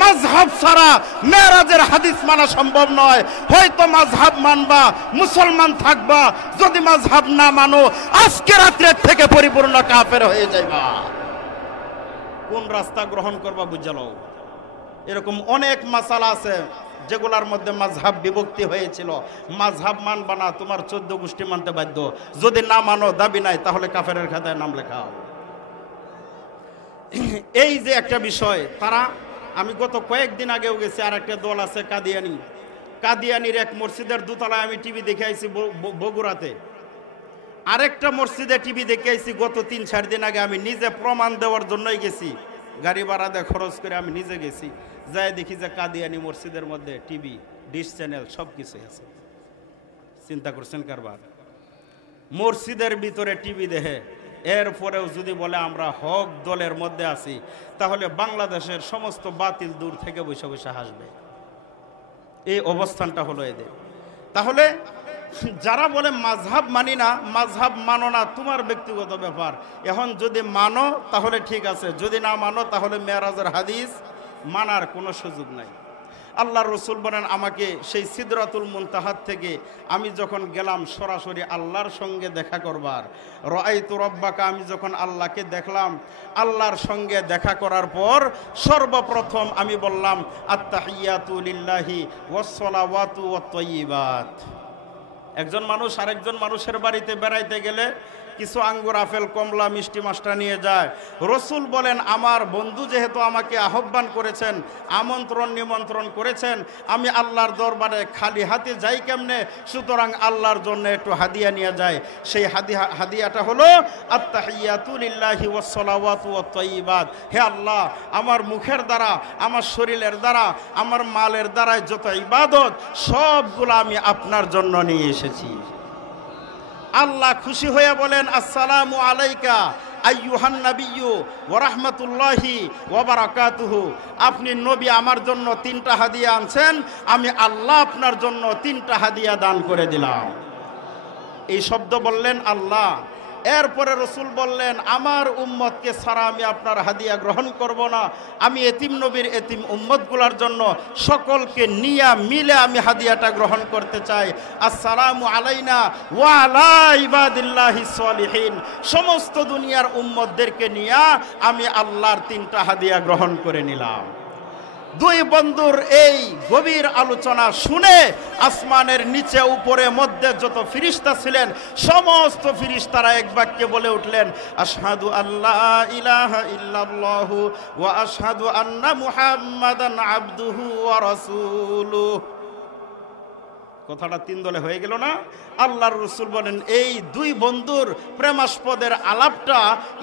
মাযহাব ছাড়া মেরাজের হাদিস মানা সম্ভব নয়। হয়তো মাযহাব মানবা, মুসলমান থাকবা, যদি মাযহাব না মানো আজকে রাত্রের থেকে পরিপূর্ণ কাফের হয়ে যাইবা। কোন রাস্তা গ্রহণ করবা বুঝালো। এরকম অনেক মাসালা আছে যেগুলার মধ্যে মাযহাব বিভক্তি হয়েছিল। মাযহাব মানবা না, তোমার 14 গোষ্ঠী মানতে বাধ্য, যদি না মানো দাবি নাই তাহলে কাফেরের খাতায় নাম লেখাও। এই যে একটা বিষয়, তারা, আমি গত কয়েকদিন আগেও গেছি, আর একটা দল আছে কাদিয়ানি, কাদিয়ানির এক মসজিদের দোতলায় আমি টিভি দেখে আইছি বগুড়াতে, আরেকটা মসজিদে টিভি দেখে আইছি গত 3-4 দিন আগে। আমি নিজে প্রমাণ দেওয়ার জন্যই গেছি, গাড়ি ভাড়া দিয়ে খরচ করে আমি নিজে গেছি, যাই দেখি যে কাদিয়ানি মসজিদের মধ্যে টিভি, ডিশ চ্যানেল সব কিছুই আছে। চিন্তা করছেন কারবার? মসজিদের ভিতরে টিভি দেখে, এরপরেও যদি বলে আমরা হক দলের মধ্যে আছি, তাহলে বাংলাদেশের সমস্ত বাতিল দূর থেকে বসে বসে হাসবে। এই অবস্থানটা হলো এদের। তাহলে যারা বলে মাযহাব মানি না, মাযহাব মানো না, তোমার ব্যক্তিগত ব্যাপার। এখন যদি মানো তাহলে ঠিক আছে, যদি না মানো তাহলে মেরাজের হাদিস মানার কোনো সুযোগ নাই। আল্লাহর রাসূল বলেন, আমাকে সেই সিদরাতুল মুনতাহাত থেকে আমি যখন গেলাম সরাসরি আল্লাহর সঙ্গে দেখা করবার, রাআইতু রাব্বাকা, আমি যখন আল্লাহকে দেখলাম, আল্লাহর সঙ্গে দেখা করার পর সর্বপ্রথম আমি বললাম আত্তাহিয়াতু লিল্লাহি ওয়াস সালাওয়াতু ওয়াত তাইয়্যিবাত। একজন মানুষ আরেকজন মানুষের বাড়িতে বেড়াইতে গেলে কিছু আঙ্গুর আপেল কমলা মিষ্টি মাছটা নিয়ে যায়। রসুল বলেন আমার বন্ধু যেহেতু আমাকে আহ্বান করেছেন, আমন্ত্রণ নিমন্ত্রণ করেছেন, আমি আল্লাহর দরবারে খালি হাতে যাই কেমনে, সুতরাং আল্লাহর জন্য একটু হাদিয়া নিয়ে যায়। সেই হাদিয়াটা হলো আত্তাহিয়াতু লিল্লাহি ওয়াস সালাওয়াতু ওয়াত তাইয়্যিবাত। হে আল্লাহ, আমার মুখের দ্বারা, আমার শরীরের দ্বারা, আমার মালের দ্বারা যত ইবাদত সবগুলো আমি আপনার জন্য নিয়ে এসেছি। আল্লাহ খুশি হয়ে বলেন আসসালামু আলাইকা আইয়ুহান নাবিয়্যু ওয়া রাহমাতুল্লাহি ওয়া বারাকাতুহু। আপনি নবী, আমার জন্য 3টা হাদিয়া আনছেন, আমি আল্লাহ আপনার জন্য 3টা হাদিয়া দান করে দিলাম। এই শব্দ বললেন আল্লাহ। এরপরে রসুল বললেন আমার উম্মতকে ছাড়া আমি আপনার হাদিয়া গ্রহণ করব না। আমি এতিম নবীর এতিম উম্মতগুলোর জন্য সকলকে নিয়ে মিলে আমি হাদিয়াটা গ্রহণ করতে চাই। আসসালামু আলাইনা ওয়া আলা ইবাদিল্লাহিস সালিহিন। সমস্ত দুনিয়ার উম্মতদেরকে নিয়ে আমি আল্লাহর 3টা হাদিয়া গ্রহণ করে নিলাম। দুই বন্ধুর এই গভীর আলোচনা শুনে আসমানের নিচে উপরে মধ্যে যত ফিরিস্তা ছিলেন সমস্ত ফিরিস্তারা এক বাক্যে বলে উঠলেন আশহাদু আল্লা ইলাহা ইল্লাল্লাহু ওয়া আশহাদু আন্না মুহাম্মাদান আবদুহু ওয়া রাসূলুহু। কথাটা 3 দলে হয়ে গেল না? আল্লাহর রাসূল বলেন এই দুই বন্ধুর প্রেমাস্পদের আলাপটা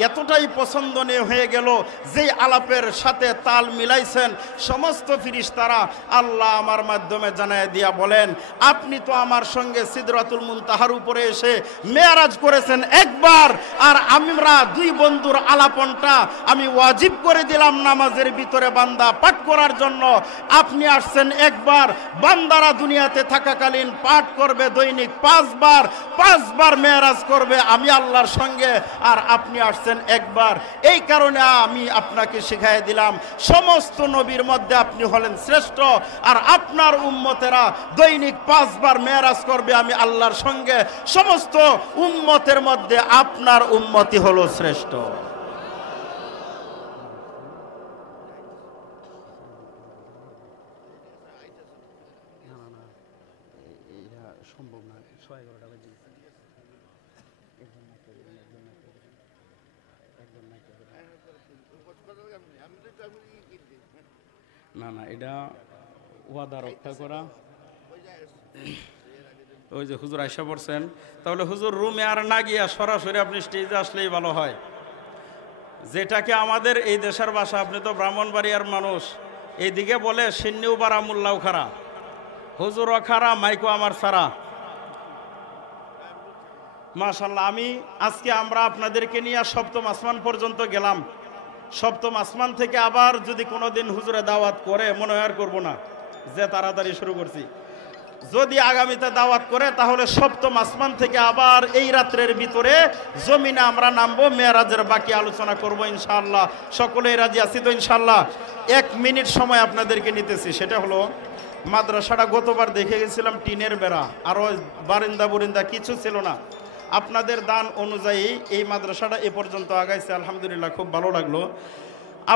এতটাই পছন্দনীয় হয়ে গেল, যেই আলাপের সাথে তাল মিলাইছেন সমস্ত ফিরিস্তারা আল্লাহ আমার মাধ্যমে জানায় দিয়া বলেন আপনি তো আমার সঙ্গে সিদরাতুল মুনতাহার উপরে এসে মেরাজ করেছেন একবার, আর আমরা দুই বন্ধুর আলাপনটা আমি ওয়াজিব করে দিলাম নামাজের ভিতরে বান্দা পাঠ করার জন্য। আপনি আসছেন একবার, বান্দারা দুনিয়াতে থাকাকালীন পাঠ করবে দৈনিক 5 বার মেরাজ করবে আমি আল্লাহর সঙ্গে, আর আপনি আসছেন একবার। এই কারণে আমি আপনাকে শিখাই দিলাম সমস্ত নবীর মধ্যে আপনি হলেন শ্রেষ্ঠ, আর আপনার উম্মতেরা দৈনিক 5 বার মেরাজ করবে আমি আল্লাহর সঙ্গে। সমস্ত উম্মতের মধ্যে আপনার উম্মতি হলো শ্রেষ্ঠ। না না, এটা ওয়াদা রক্ষা করা। ওই যে হুজুর আয়সা পড়ছেন, তাহলে হুজুর রুমে আর না গিয়া সরাসরি আপনি স্টেজে আসলেই ভালো হয়। যেটাকে আমাদের এই দেশের ভাষা, আপনি তো ব্রাহ্মণবাড়িয়ার মানুষ, এইদিকে বলে সিন্নিও বারা মুল্লাও খারা, হুজুরও খারা, মাইকো আমার সারা। মাশাআল্লাহ, আজকে আমরা আপনাদেরকে নিয়ে 7ম আসমান পর্যন্ত গেলাম। 7ম আসমান থেকে আবার যদি কোনোদিন হুজুরে দাওয়াত করে, মনে হয় আর করবো না, যে তাড়াতাড়ি শুরু করছি। যদি আগামীতে দাওয়াত করে তাহলে 7ম আসমান থেকে আবার এই রাত্রের ভিতরে জমিনে আমরা নামবো, মেরাজের বাকি আলোচনা করব ইনশাআল্লাহ। সকলেই রাজি আছি তো ইনশাআল্লাহ? 1 মিনিট সময় আপনাদেরকে নিতেছি। সেটা হলো মাদ্রাসাটা গতবার দেখে গেছিলাম টিনের বেড়া, আরও বারিন্দা বুরিন্দা কিছু ছিল না। আপনাদের দান অনুযায়ী এই মাদ্রাসাটা এ পর্যন্ত আগাইছে, আলহামদুলিল্লাহ, খুব ভালো লাগলো।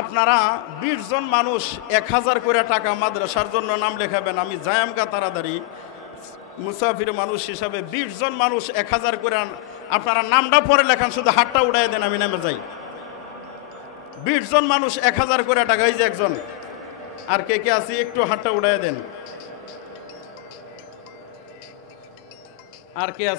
আপনারা 20 জন মানুষ 1000 করে টাকা মাদ্রাসার জন্য নাম লেখাবেন। আমি জায়ামগা তাড়াতাড়ি মুসাফির মানুষ হিসাবে 20 জন মানুষ 1000 করে আপনারা নামটা পরে লেখান, শুধু হাতটা উড়াই দেন, আমি নেমে যাই। 20 জন মানুষ 1000 করে টাকা। এই যে একজন, আর কে কে আছি একটু হাতটা উড়াই দেন। আর কে আছে?